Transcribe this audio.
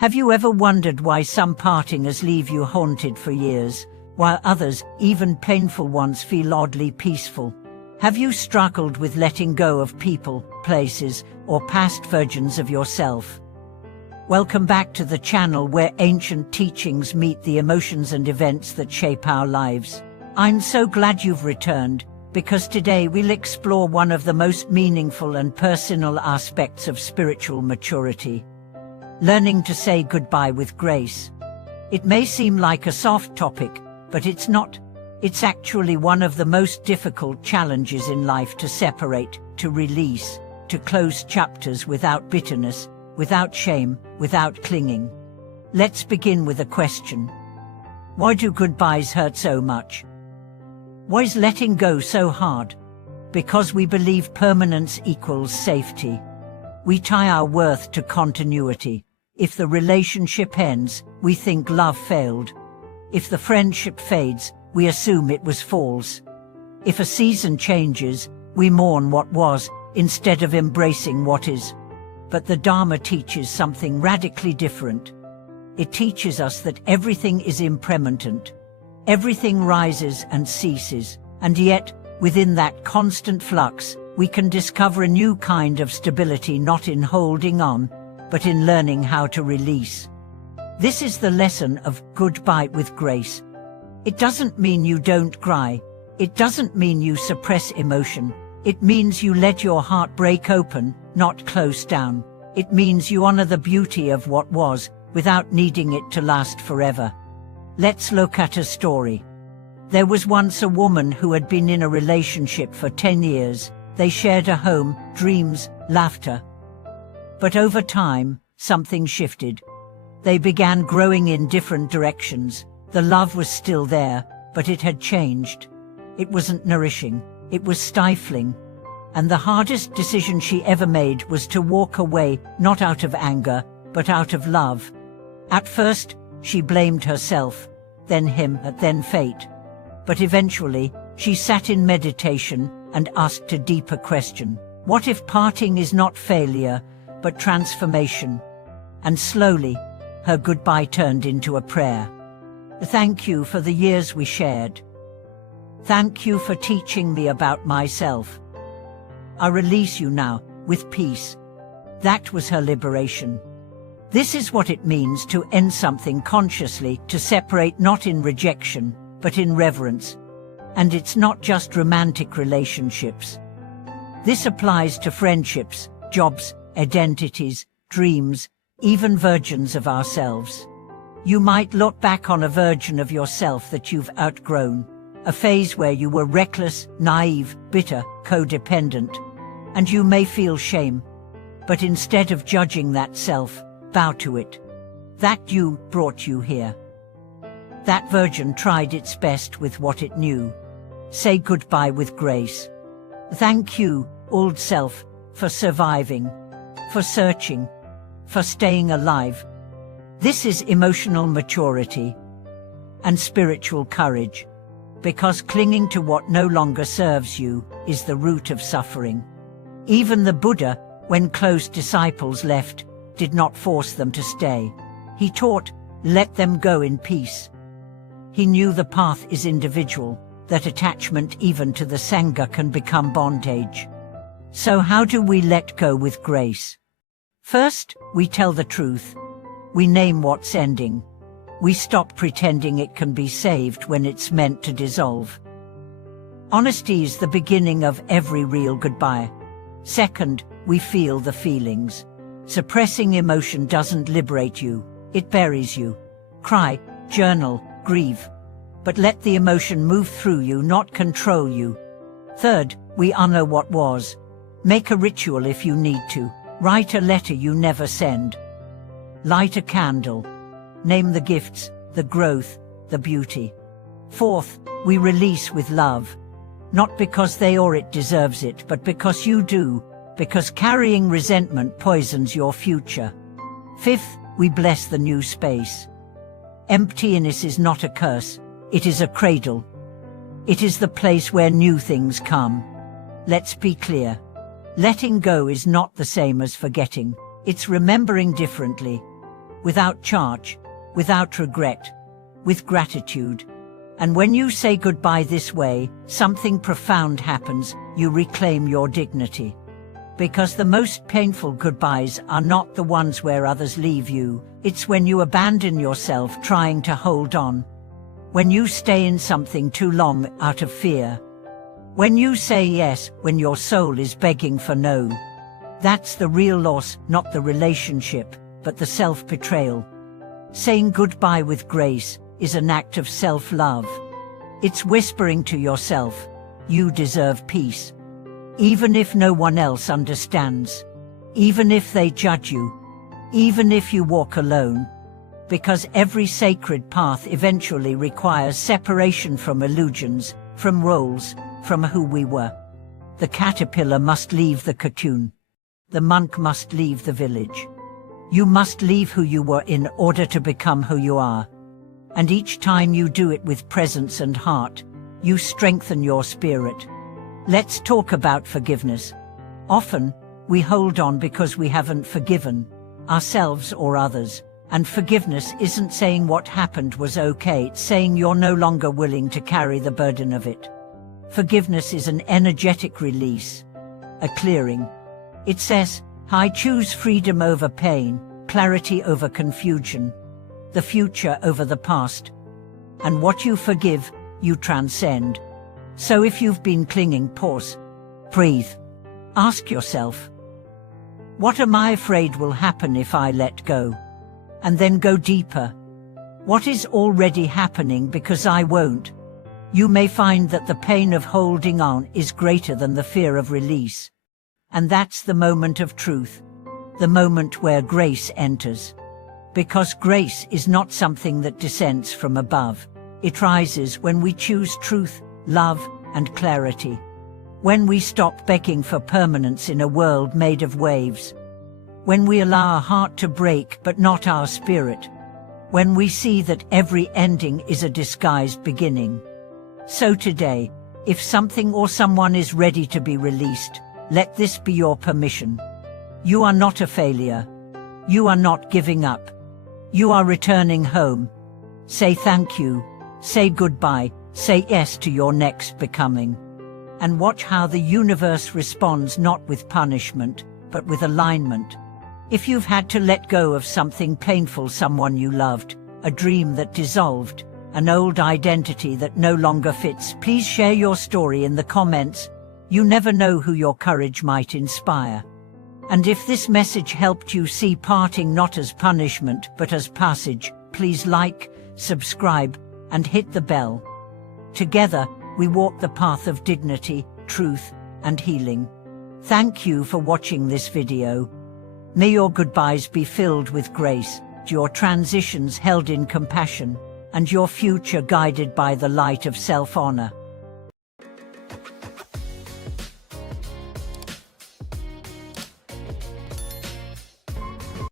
Have you ever wondered why some partingers leave you haunted for years, while others, even painful ones, feel oddly peaceful? Have you struggled with letting go of people, places, or past versions of yourself? Welcome back to the channel where ancient teachings meet the emotions and events that shape our lives. I'm so glad you've returned, because today we'll explore one of the most meaningful and personal aspects of spiritual maturity: learning to say goodbye with grace. It may seem like a soft topic, but it's not. It's actually one of the most difficult challenges in life: to separate, to release, to close chapters without bitterness, without shame, without clinging. Let's begin with a question. Why do goodbyes hurt so much? Why is letting go so hard? Because we believe permanence equals safety. We tie our worth to continuity. If the relationship ends, we think love failed. If the friendship fades, we assume it was false. If a season changes, we mourn what was, instead of embracing what is. But the Dharma teaches something radically different. It teaches us that everything is impermanent. Everything rises and ceases, and yet, within that constant flux, we can discover a new kind of stability, not in holding on, but in learning how to release. This is the lesson of goodbye with grace. It doesn't mean you don't cry. It doesn't mean you suppress emotion. It means you let your heart break open, not close down. It means you honor the beauty of what was, without needing it to last forever. Let's look at a story. There was once a woman who had been in a relationship for 10 years. They shared a home, dreams, laughter. But over time, something shifted. They began growing in different directions. The love was still there, but it had changed. It wasn't nourishing. It was stifling. And the hardest decision she ever made was to walk away, not out of anger, but out of love. At first, she blamed herself, then him, then fate. But eventually, she sat in meditation and asked a deeper question. What if parting is not failure, but transformation? And slowly, her goodbye turned into a prayer. Thank you for the years we shared. Thank you for teaching me about myself. I release you now, with peace. That was her liberation. This is what it means to end something consciously, to separate not in rejection, but in reverence. And it's not just romantic relationships. This applies to friendships, jobs, identities, dreams, even versions of ourselves. You might look back on a version of yourself that you've outgrown, a phase where you were reckless, naive, bitter, codependent, and you may feel shame. But instead of judging that self, bow to it. That you brought you here. That version tried its best with what it knew. Say goodbye with grace. Thank you, old self, for surviving, for searching, for staying alive. This is emotional maturity and spiritual courage, because clinging to what no longer serves you is the root of suffering. Even the Buddha, when close disciples left, did not force them to stay. He taught, let them go in peace. He knew the path is individual, that attachment even to the Sangha can become bondage. So how do we let go with grace? First, we tell the truth. We name what's ending. We stop pretending it can be saved when it's meant to dissolve. Honesty is the beginning of every real goodbye. Second, we feel the feelings. Suppressing emotion doesn't liberate you, it buries you. Cry, journal, grieve. But let the emotion move through you, not control you. Third, we honor what was. Make a ritual if you need to. Write a letter you never send. Light a candle. Name the gifts, the growth, the beauty. Fourth, we release with love. Not because they or it deserves it, but because you do. Because carrying resentment poisons your future. Fifth, we bless the new space. Emptiness is not a curse, it is a cradle. It is the place where new things come. Let's be clear. Letting go is not the same as forgetting. It's remembering differently. without charge, without regret, with gratitude. And when you say goodbye this way, something profound happens. You reclaim your dignity. Because the most painful goodbyes are not the ones where others leave you, it's when you abandon yourself trying to hold on. When you stay in something too long out of fear. When you say yes when your soul is begging for no. That's the real loss, not the relationship, but the self-betrayal. Saying goodbye with grace is an act of self-love. It's whispering to yourself, you deserve peace. Even if no one else understands. Even if they judge you. Even if you walk alone. Because every sacred path eventually requires separation from illusions, from roles, from who we were. The caterpillar must leave the cocoon. The monk must leave the village. You must leave who you were in order to become who you are. And each time you do it with presence and heart, you strengthen your spirit. Let's talk about forgiveness. Often, we hold on because we haven't forgiven ourselves or others. And forgiveness isn't saying what happened was okay, it's saying you're no longer willing to carry the burden of it. Forgiveness is an energetic release, a clearing. It says, I choose freedom over pain, clarity over confusion, the future over the past. And what you forgive, you transcend. So if you've been clinging, pause, breathe. Ask yourself, what am I afraid will happen if I let go? And then go deeper. What is already happening because I won't? You may find that the pain of holding on is greater than the fear of release. And that's the moment of truth, the moment where grace enters. Because grace is not something that descends from above. It rises when we choose truth, love, and clarity. When we stop begging for permanence in a world made of waves. When we allow our heart to break but not our spirit. When we see that every ending is a disguised beginning. So today, if something or someone is ready to be released, let this be your permission. You are not a failure. You are not giving up. You are returning home. Say thank you. Say goodbye. Say yes to your next becoming. And watch how the universe responds, not with punishment, but with alignment. If you've had to let go of something painful, someone you loved, a dream that dissolved, an old identity that no longer fits, please share your story in the comments. You never know who your courage might inspire. And if this message helped you see parting not as punishment but as passage, please like, subscribe, and hit the bell. Together, we walk the path of dignity, truth, and healing. Thank you for watching this video. May your goodbyes be filled with grace, your transitions held in compassion, and your future guided by the light of self-honor.